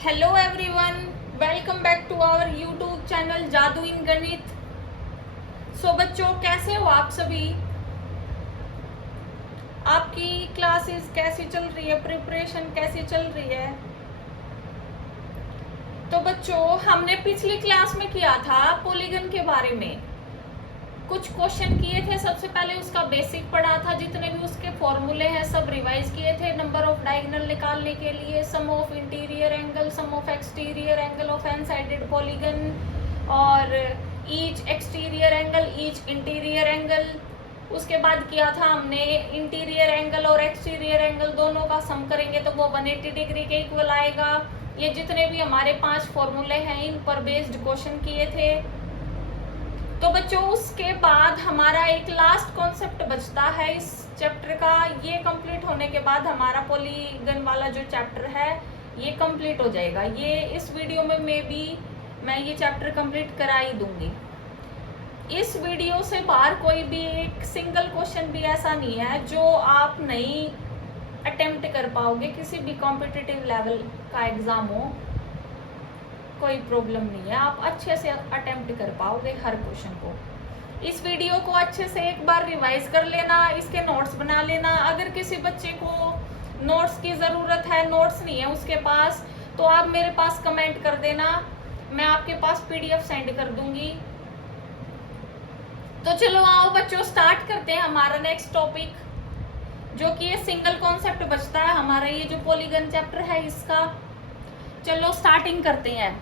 Hello everyone, welcome back to our YouTube channel जादू in गणित। सो बच्चों, कैसे हो आप सभी? आपकी क्लासेस कैसी चल रही है? प्रिपरेशन कैसी चल रही है? तो बच्चों, हमने पिछली क्लास में किया था पॉलीगन के बारे में। कुछ क्वेश्चन किए थे। सबसे पहले उसका बेसिक पढ़ा था, जितने भी उसके फॉर्मूले हैं सब रिवाइज किए थे। नंबर ऑफ डायगोनल निकालने के लिए, sum of interior angle, sum of exterior angle of n sided polygon, और each exterior angle, each interior angle. उसके बाद किया था हमने इंटीरियर एंगल और एक्सटीरियर एंगल दोनों का सम करेंगे तो वो 180 डिग्री के इक्वल आएगा। ये जितने भी हमारे 5 फॉर्मूले हैं इन पर बेस्ड क्वेश्चन किए थे। तो बच्चों, उसके बाद हमारा एक लास्ट कॉन्सेप्ट बचता है इस चैप्टर का। ये कंप्लीट होने के बाद हमारा पॉलीगन वाला जो चैप्टर है ये कंप्लीट हो जाएगा। ये इस वीडियो में मैं ये चैप्टर कंप्लीट करा ही दूंगी। इस वीडियो से बाहर कोई भी एक सिंगल क्वेश्चन भी ऐसा नहीं है जो आप नहीं अटेम्प्ट कर पाओगे। किसी भी कॉम्पिटिटिव लेवल का एग्जाम हो, कोई प्रॉब्लम नहीं है, आप अच्छे से अटेम्प्ट कर पाओगे हर क्वेश्चन को। इस वीडियो को अच्छे से एक बार रिवाइज कर लेना, इसके नोट्स बना लेना। अगर किसी बच्चे को नोट्स की ज़रूरत है, नोट्स नहीं है उसके पास, तो आप मेरे पास कमेंट कर देना, मैं आपके पास पीडीएफ सेंड कर दूंगी। तो चलो आओ बच्चों, स्टार्ट करते हैं हमारा नेक्स्ट टॉपिक, जो कि ये सिंगल कॉन्सेप्ट बचता है हमारा ये जो पॉलीगन चैप्टर है इसका। चलो स्टार्टिंग करते हैं।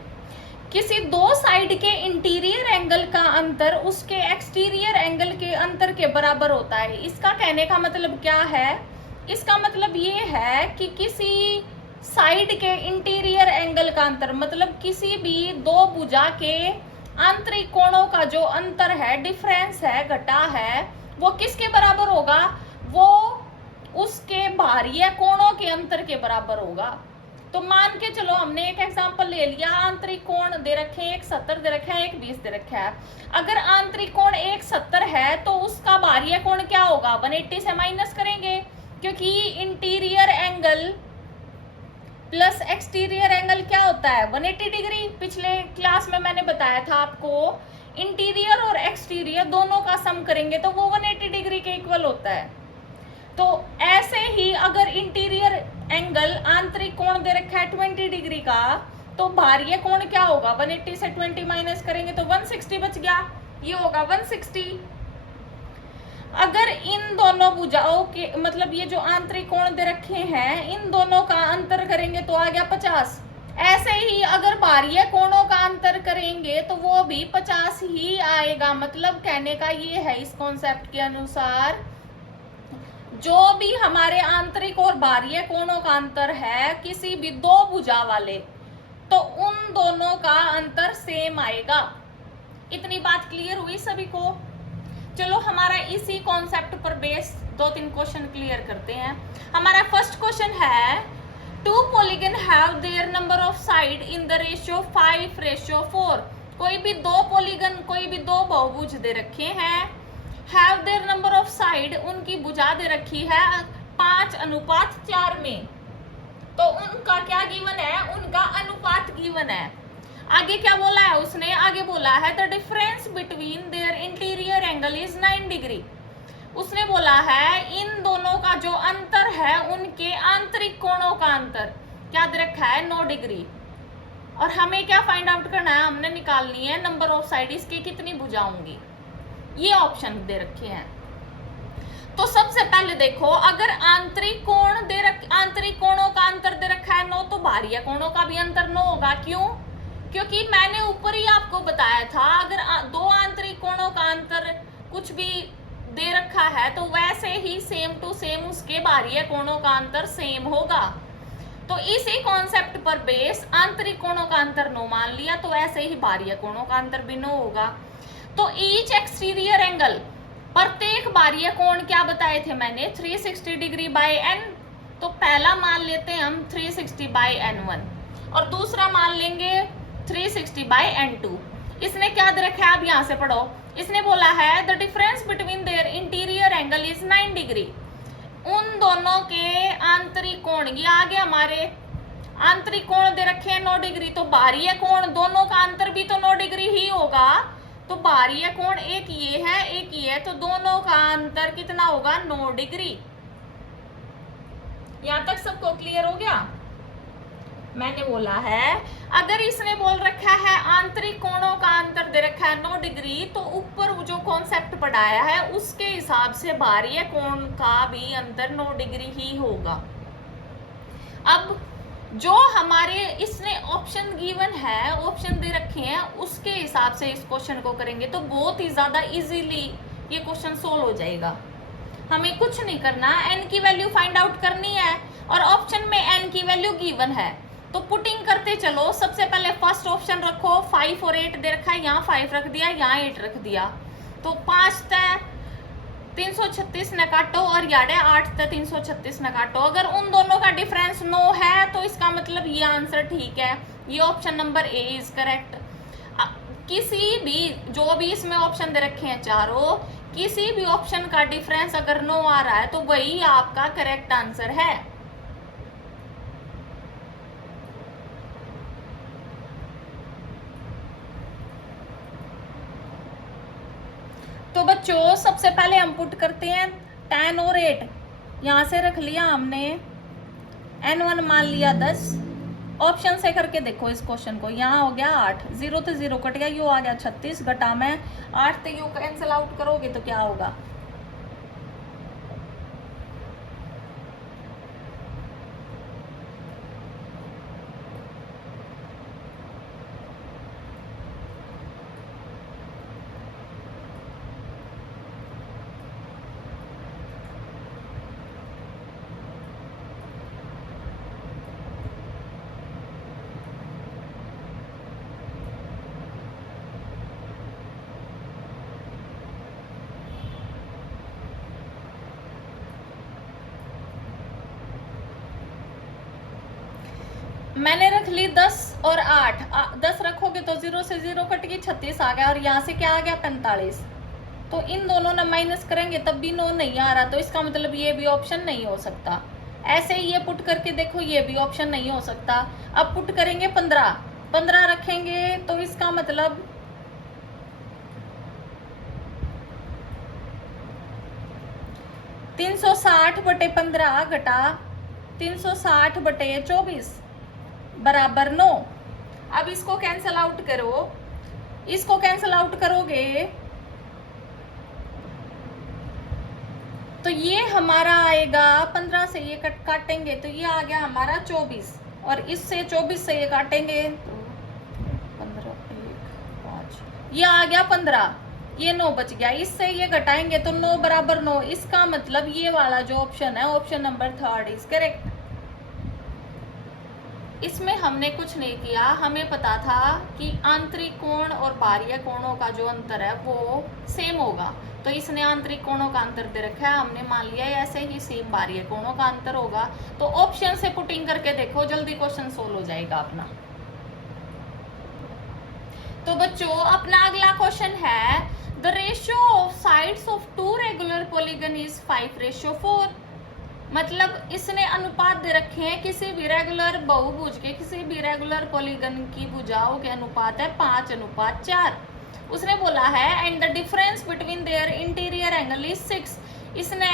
किसी दो साइड के इंटीरियर एंगल का अंतर उसके एक्सटीरियर एंगल के अंतर के बराबर होता है। इसका कहने का मतलब क्या है? इसका मतलब ये है कि किसी साइड के इंटीरियर एंगल का अंतर, मतलब किसी भी दो भुजा के आंतरिक कोणों का जो अंतर है, डिफरेंस है, घटा है, वो किसके बराबर होगा? वो उसके बाह्य कोणों के अंतर के बराबर होगा। तो मान के चलो, हमने एक एग्जांपल ले लिया, आंतरिक कोण दे रखे हैं, एक 70 दे रखा है, एक 20 दे रखा है। अगर आंतरिक कोण 170 है तो उसका बाह्य कोण क्या होगा? 180 से माइनस करेंगे, क्योंकि interior angle plus exterior angle क्या होता है? 180 डिग्री। पिछले क्लास में मैंने बताया था आपको, इंटीरियर और एक्सटीरियर दोनों का सम करेंगे तो वो 180 डिग्री के इक्वल होता है। तो ऐसे ही अगर इंटीरियर एंगल आंतरिक कोण दे रखा है 20 डिग्री का, तो बाह्य कोण क्या होगा? 180 से 20 माइनस करेंगे तो 160 बच गया, ये होगा 160। अगर इन दोनों भुजाओं के, मतलब ये जो आंतरिक कोण दे रखे हैं, इन दोनों का अंतर करेंगे तो आ गया 50। ऐसे ही अगर बाह्य कोणों का अंतर करेंगे तो वो भी 50 ही आएगा। मतलब कहने का ये है, इस कॉन्सेप्ट के अनुसार जो भी हमारे आंतरिक और बाह्य कोणों का अंतर है किसी भी दो भुजा वाले, तो उन दोनों का अंतर सेम आएगा। इतनी बात क्लियर हुई सभी को? चलो हमारा इसी कॉन्सेप्ट पर बेस 2-3 क्वेश्चन क्लियर करते हैं। हमारा फर्स्ट क्वेश्चन है, two polygon have their number of side in the ratio 5:4। कोई भी दो पॉलीगन, कोई भी दो बहुभुज दे रखे हैं, have their number of side, उनकी भुजा दे रखी है 5:4 में। तो उनका क्या गिवन है? उनका अनुपात गिवन है। आगे क्या बोला है उसने? आगे बोला है the difference between their interior angle is 9 degree. उसने बोला है इन दोनों का जो अंतर है, उनके आंतरिक कोणों का अंतर क्या दे रखा है? 9 डिग्री। और हमें क्या फाइंड आउट करना है? हमने निकालनी है नंबर ऑफ साइड, इसकी कितनी भुजा होंगी। ये ऑप्शन दे रखे हैं। तो सबसे पहले देखो, अगर आंतरिक कोणों का अंतर दे रखा है 9, तो बाह्य कोणों का भी अंतर 9 होगा। क्यों? क्योंकि मैंने ऊपर ही आपको बताया था, अगर दो आंतरिक कोणों का अंतर कुछ भी दे रखा है तो वैसे ही सेम टू सेम उसके बाह्य कोणों का अंतर सेम होगा। तो इसी कॉन्सेप्ट पर बेस आंतरिक कोणों का अंतर 9 मान लिया, तो ऐसे ही बाह्य कोणों का अंतर भी 9 होगा। तो ईच एक्सटीरियर एंगल, प्रत्येक बाह्य कोण क्या बताए थे मैंने? 360 डिग्री बाय एन। तो पहला मान लेते हैं हम 360 बाय n1 और दूसरा मान लेंगे 360 बाय n2। इसने क्या दे रखा है? अब यहां से पढ़ो। इसने बोला है the difference between their interior angle is 9 degree. उन दोनों के आंतरिक कोण, ये आ गए हमारे आंतरिक कोण दे रखे हैं 9 डिग्री, तो बाहरी कोण दोनों का अंतर भी तो 9 डिग्री ही होगा। तो बाहरी कोण एक ये है एक ये है, तो दोनों का अंतर कितना होगा 9 डिग्री। यहां तक सबको क्लियर हो गया। मैंने बोला है अगर इसने बोल रखा है आंतरिक कोणों का अंतर दे रखा है 9 डिग्री, तो ऊपर जो कॉन्सेप्ट पढ़ाया है उसके हिसाब से बाहरी कोण का भी अंतर 9 डिग्री ही होगा। अब जो हमारे इसने ऑप्शन गिवन है, ऑप्शन दे रखे हैं, उसके हिसाब से इस क्वेश्चन को करेंगे तो बहुत ही ज्यादा इजीली ये क्वेश्चन सोल्व हो जाएगा। हमें कुछ नहीं करना, n की वैल्यू फाइंड आउट करनी है और ऑप्शन में n की वैल्यू गिवन है, तो पुटिंग करते चलो। सबसे पहले फर्स्ट ऑप्शन रखो, 5 और 8 दे रखा है, यहाँ 5 रख दिया, यहाँ 8 रख दिया, तो 5 तय 336 न काटो और याडे 8 तय 336 न काटो। अगर उन दोनों का डिफरेंस 9 है तो इसका मतलब ये आंसर ठीक है, ये option number A is correct. किसी भी जो भी इसमें ऑप्शन दे रखे हैं चारों, किसी भी ऑप्शन का डिफरेंस अगर 9 आ रहा है तो वही आपका करेक्ट आंसर है। तो बच्चों सबसे पहले हम पुट करते हैं 10 और 8, यहां से रख लिया हमने, n1 मान लिया 10, ऑप्शन से करके देखो इस क्वेश्चन को। यहाँ हो गया 8, 0 से 0 कट गया, यू आ गया 36, घटा में 8 से यू कैंसिल आउट करोगे तो क्या होगा, मैंने रख ली 10 और 8, 10 रखोगे तो 0 से 0 कट गई, 36 आ गया, और यहाँ से क्या आ गया 45, तो इन दोनों ने माइनस करेंगे तब भी 9 नहीं आ रहा, तो इसका मतलब ये भी ऑप्शन नहीं हो सकता। ऐसे ही ये पुट करके देखो, ये भी ऑप्शन नहीं हो सकता। अब पुट करेंगे 15 रखेंगे तो इसका मतलब 360 बटे 15 घटा 360 बटे 24 बराबर 9। अब इसको कैंसल आउट करो, इसको कैंसल आउट करोगे तो ये हमारा आएगा 15 से ये काटेंगे तो ये आ गया हमारा 24, और इससे 24 से ये काटेंगे तो 15 1 5, ये आ गया 15, ये 9 बच गया, इससे ये घटाएंगे तो 9 बराबर 9। इसका मतलब ये वाला जो ऑप्शन है, ऑप्शन नंबर 3 इज करेक्ट। इसमें हमने कुछ नहीं किया, हमें पता था कि आंतरिक कोण और बाह्य कोणों का जो अंतर है वो सेम होगा, तो इसने आंतरिक कोणों का अंतर दे रखा है, हमने मान लिया ऐसे ही सेम बाह्य कोणों का अंतर होगा। तो ऑप्शन से पुटिंग करके देखो, जल्दी क्वेश्चन सोल्व हो जाएगा अपना। तो बच्चों अपना अगला क्वेश्चन है, the ratio of sides of 2 regular polygon is 5:4। मतलब इसने अनुपात दे रखे हैं, किसी भी रेगुलर बहुभुज के किसी भी रेगुलर पॉलीगन की भुजाओं के अनुपात है 5:4। उसने बोला है and the difference between their interior angle is 6। इसने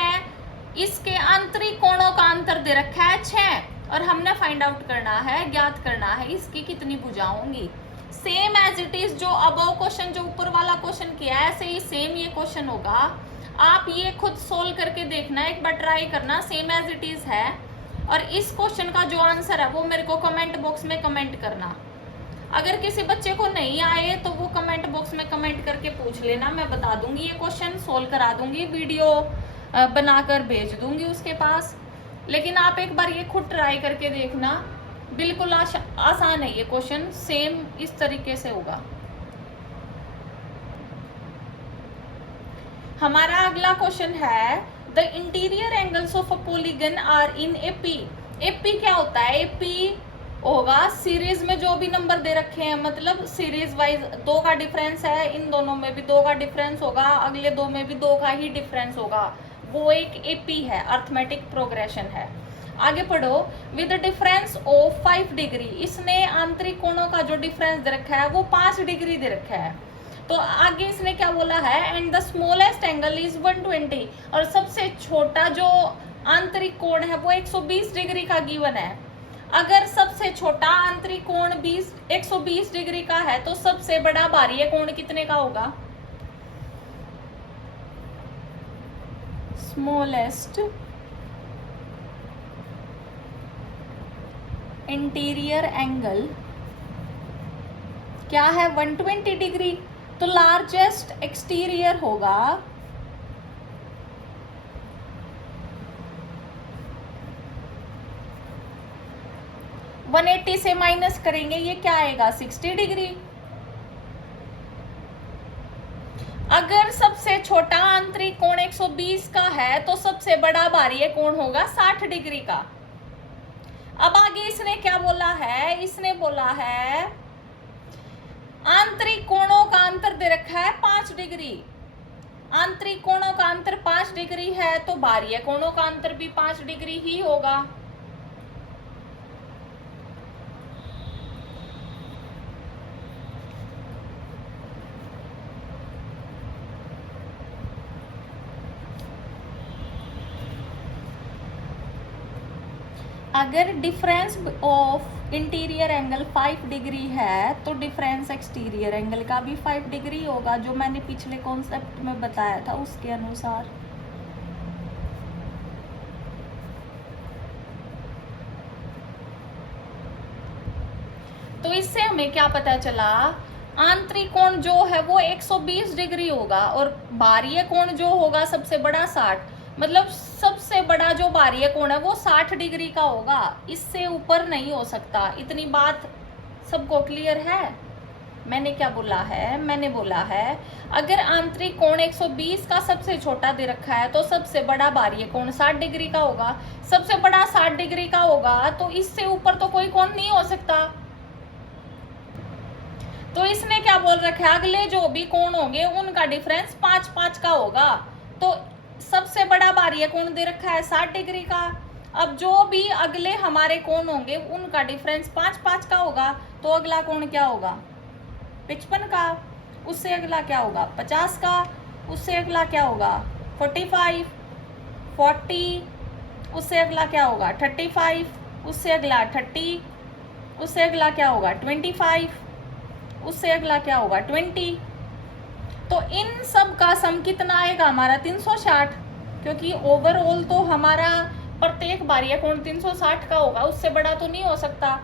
इसके आंतरिक कोणों का अंतर दे रखा है 6, और हमने फाइंड आउट करना है, ज्ञात करना है इसकी कितनी भुजाएं होंगी। सेम एज इट इज जो अबव क्वेश्चन, जो ऊपर वाला क्वेश्चन किया है, ऐसे ही सेम ये क्वेश्चन होगा। आप ये खुद सोल्व करके देखना, एक बार ट्राई करना, सेम एज इट इज है। और इस क्वेश्चन का जो आंसर है वो मेरे को कमेंट बॉक्स में कमेंट करना। अगर किसी बच्चे को नहीं आए तो वो कमेंट बॉक्स में कमेंट करके पूछ लेना, मैं बता दूंगी, ये क्वेश्चन सोल्व करा दूंगी, वीडियो बनाकर भेज दूंगी उसके पास। लेकिन आप एक बार ये खुद ट्राई करके देखना, बिल्कुल आसान है ये क्वेश्चन, सेम इस तरीके से होगा। हमारा अगला क्वेश्चन है, the interior angles of a polygon are in AP. AP क्या होता है? एपी होगा सीरीज में जो भी नंबर दे रखे हैं, मतलब सीरीज वाइज 2 का डिफरेंस है, इन दोनों में भी 2 का डिफरेंस होगा, अगले 2 में भी 2 का ही डिफरेंस होगा, वो एक एपी है, अर्थमेटिक प्रोग्रेशन है। आगे पढ़ो, विद डिफरेंस ऑफ 5 डिग्री, इसने आंतरिक कोणों का जो डिफरेंस दे रखा है वो 5 डिग्री दे रखा है। तो आगे इसने क्या बोला है, and the smallest angle is 120, और सबसे छोटा जो आंतरिक कोण है वो 120 डिग्री का गिवन है। अगर सबसे छोटा आंतरिक कोण 120 डिग्री का है तो सबसे बड़ा बाह्य कोण कितने का होगा? स्मॉलेस्ट इंटीरियर एंगल क्या है? 120 डिग्री। तो लार्जेस्ट एक्सटीरियर होगा 180 से माइनस करेंगे, ये क्या आएगा? 60 डिग्री। अगर सबसे छोटा आंतरिक कोण 120 का है तो सबसे बड़ा बाह्य कोण होगा 60 डिग्री का। अब आगे इसने क्या बोला है? इसने बोला है आंतरिक कोणों का अंतर दे रखा है 5 डिग्री। आंतरिक कोणों का अंतर 5 डिग्री है तो बाह्य कोणों का अंतर भी 5 डिग्री ही होगा। अगर difference of interior angle 5 degree है तो डिफरेंस एक्सटीरियर एंगल का भी 5 डिग्री होगा, जो मैंने पिछले कॉन्सेप्ट में बताया था उसके अनुसार। तो इससे हमें क्या पता चला? आंतरिक कोण जो है वो 120 डिग्री होगा और बाह्य कोण जो होगा सबसे बड़ा 60, मतलब सबसे बड़ा जो बाह्य कोण है वो 60 डिग्री का होगा, इससे ऊपर नहीं हो सकता। इतनी बात सबको क्लियर है? मैंने क्या बोला है? मैंने बोला है अगर आंतरिक कोण 120 का सबसे छोटा दे रखा है तो सबसे बड़ा बाह्य कोण 60 डिग्री का होगा। सबसे बड़ा 60 डिग्री का होगा तो इससे ऊपर तो कोई कोण नहीं हो सकता। तो इसने क्या बोल रखा है? अगले जो भी कोण होंगे उनका डिफरेंस 5-5 का होगा। तो सबसे बड़ा बाह्य कोण दे रखा है 60 डिग्री का। अब जो भी अगले हमारे कोण होंगे उनका डिफरेंस 5-5 का होगा। तो अगला कोण क्या होगा? 55 का। उससे अगला क्या होगा? 50 का। उससे अगला क्या होगा? 45, 40। उससे अगला क्या होगा? 35। उससे अगला 30। उससे अगला क्या होगा? 25। उससे अगला क्या होगा? 20। तो इन सब का सम कितना आएगा हमारा? 360, क्योंकि ओवरऑल तो हमारा प्रत्येक बाह्य कोण 360 का होगा, उससे बड़ा तो नहीं हो सकता।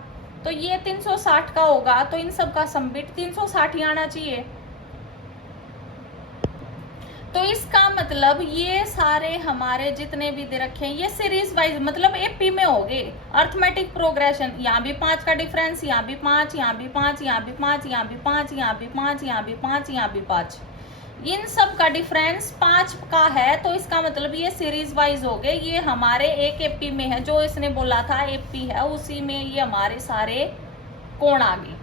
तो ये 360 का होगा तो इन सब का सम भी 360 ही आना चाहिए। तो इसका मतलब ये सारे हमारे जितने भी दे रखे हैं ये सीरीज वाइज, मतलब एपी में हो गए, अर्थमेटिक प्रोग्रेशन। यहाँ भी 5 का डिफरेंस, यहाँ भी 5, यहाँ भी 5, यहाँ भी 5, यहाँ भी 5, यहाँ भी 5, यहाँ भी 5, यहाँ भी 5, इन सब का डिफरेंस 5 का है। तो इसका मतलब ये सीरीज वाइज हो गए। ये हमारे एक एपी में है, जो इसने बोला था एपी है उसी में ये हमारे सारे कोण आ गए।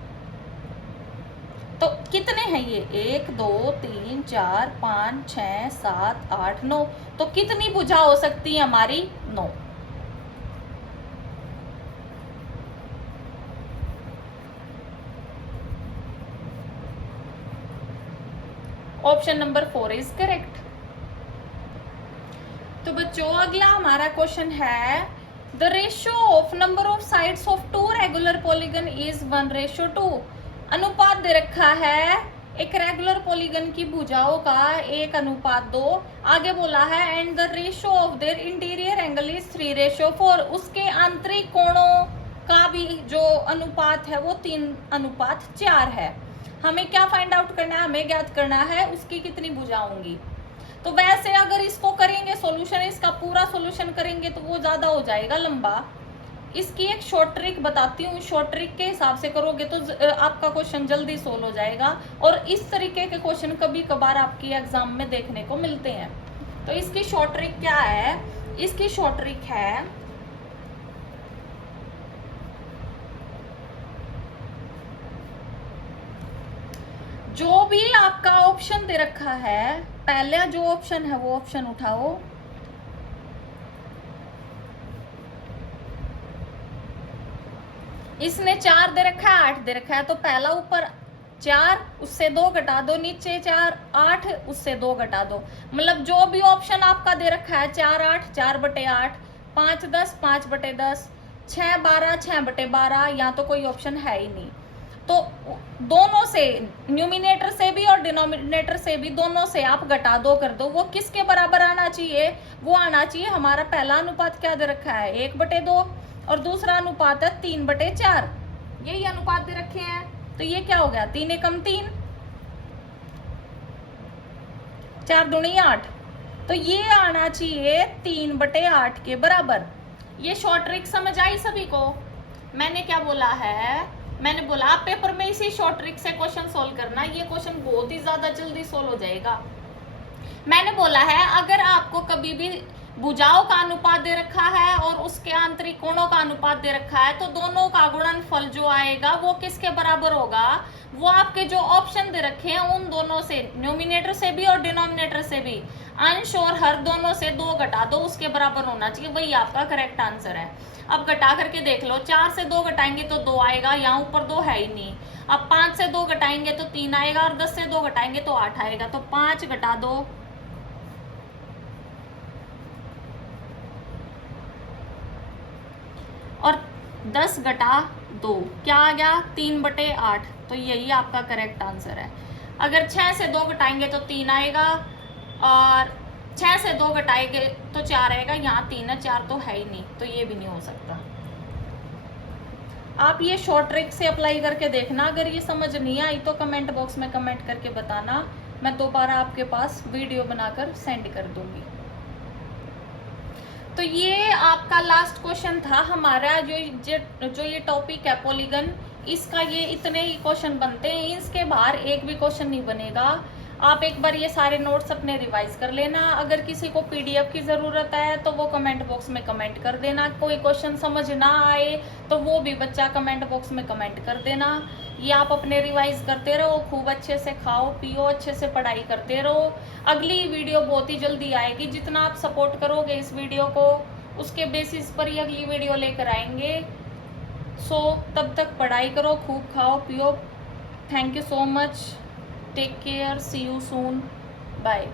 तो कितने हैं ये? 1 2 3 4 5 6 7 8 9। तो कितनी भुजा हो सकती है हमारी? 9। Option number 4 is correct. तो बच्चों अगला हमारा क्वेश्चन है, the ratio of number of sides of 2 regular polygon is 1:2। अनुपात दे रखा है एक रेगुलर पॉलीगन की भुजाओं का 1:2। आगे बोला है and the ratio of their interior angle is 3:4। उसके आंतरिक कोणों का भी जो अनुपात है वो 3:4 है। हमें क्या फाइंड आउट करना है? हमें ज्ञात करना है उसकी कितनी भुजा होंगी। तो वैसे अगर इसको करेंगे सॉल्यूशन, इसका पूरा सॉल्यूशन करेंगे तो वो ज्यादा हो जाएगा लंबा। इसकी एक शॉर्ट ट्रिक बताती हूँ, शॉर्ट ट्रिक के हिसाब से करोगे तो आपका क्वेश्चन जल्दी सोल्व हो जाएगा। और इस तरीके के क्वेश्चन कभी कभार आपकी एग्जाम में देखने को मिलते हैं। तो इसकी शॉर्ट ट्रिक क्या है? इसकी शॉर्ट ट्रिक है जो भी आपका ऑप्शन दे रखा है, पहला जो ऑप्शन है वो ऑप्शन उठाओ। इसने 4 दे रखा है, 8 दे रखा है, तो पहला ऊपर 4 उससे 2 घटा दो, नीचे 4 8 उससे 2 घटा दो। मतलब जो भी ऑप्शन आपका दे रखा है 4 8 4/8, 5 10 5/10, 6 12 6/12, या तो कोई ऑप्शन है ही नहीं। तो दोनों से, न्यूमिनेटर से भी और डिनोमिनेटर से भी, दोनों से आप घटा दो कर दो। वो किसके बराबर आना चाहिए? वो आना चाहिए, हमारा पहला अनुपात क्या दे रखा है 1/2 और दूसरा अनुपात है 3/4, यही अनुपात दे रखे हैं। तो ये क्या हो गया 3 एकम 3, 4 दूनी 8, तो ये आना चाहिए 3/8 के बराबर। ये शॉर्ट ट्रिक समझ आई सभी को? मैंने क्या बोला है? मैंने बोला आप पेपर में इसी शॉर्ट ट्रिक से क्वेश्चन सोल्व करना, ये क्वेश्चन बहुत ही ज्यादा जल्दी सोल्व हो जाएगा। मैंने बोला है अगर आपको कभी भी भुजाओं का अनुपात दे रखा है और उसके आंतरिक कोणों का अनुपात दे रखा है, तो दोनों का गुणनफल जो आएगा वो किसके बराबर होगा? वो आपके जो ऑप्शन दे रखे हैं उन दोनों से, न्यूमिनेटर से भी और डिनोमिनेटर से भी, अंश और हर दोनों से 2 घटा दो, उसके बराबर होना चाहिए, वही आपका करेक्ट आंसर है। अब घटा करके देख लो, 4 से 2 घटाएंगे तो 2 आएगा, यहाँ ऊपर 2 है ही नहीं। अब 5 से 2 घटाएंगे तो 3 आएगा और 10 से 2 घटाएंगे तो 8 आएगा, तो 5 घटा दो और 10 घटा 2 क्या आ गया 3/8, तो यही आपका करेक्ट आंसर है। अगर 6 से 2 घटाएंगे तो 3 आएगा और 6 से 2 घटाएंगे तो 4 आएगा, यहाँ 3 है 4 तो है ही नहीं, तो ये भी नहीं हो सकता। आप ये शॉर्ट ट्रिक से अप्लाई करके देखना, अगर ये समझ नहीं आई तो कमेंट बॉक्स में कमेंट करके बताना, मैं दोबारा आपके पास वीडियो बनाकर सेंड कर दूंगी। तो ये आपका लास्ट क्वेश्चन था हमारा, जो ये टॉपिक है पॉलीगन, इसका ये इतने ही क्वेश्चन बनते हैं, इसके बाहर एक भी क्वेश्चन नहीं बनेगा। आप एक बार ये सारे नोट्स अपने रिवाइज कर लेना। अगर किसी को पीडीएफ की ज़रूरत है तो वो कमेंट बॉक्स में कमेंट कर देना। कोई क्वेश्चन समझ ना आए तो वो भी बच्चा कमेंट बॉक्स में कमेंट कर देना। ये आप अपने रिवाइज करते रहो, खूब अच्छे से खाओ पियो, अच्छे से पढ़ाई करते रहो। अगली वीडियो बहुत ही जल्दी आएगी, जितना आप सपोर्ट करोगे इस वीडियो को उसके बेसिस पर ही अगली वीडियो लेकर आएंगे। सो तब तक पढ़ाई करो, खूब खाओ पियो। Thank you so much, take care, see you soon, bye.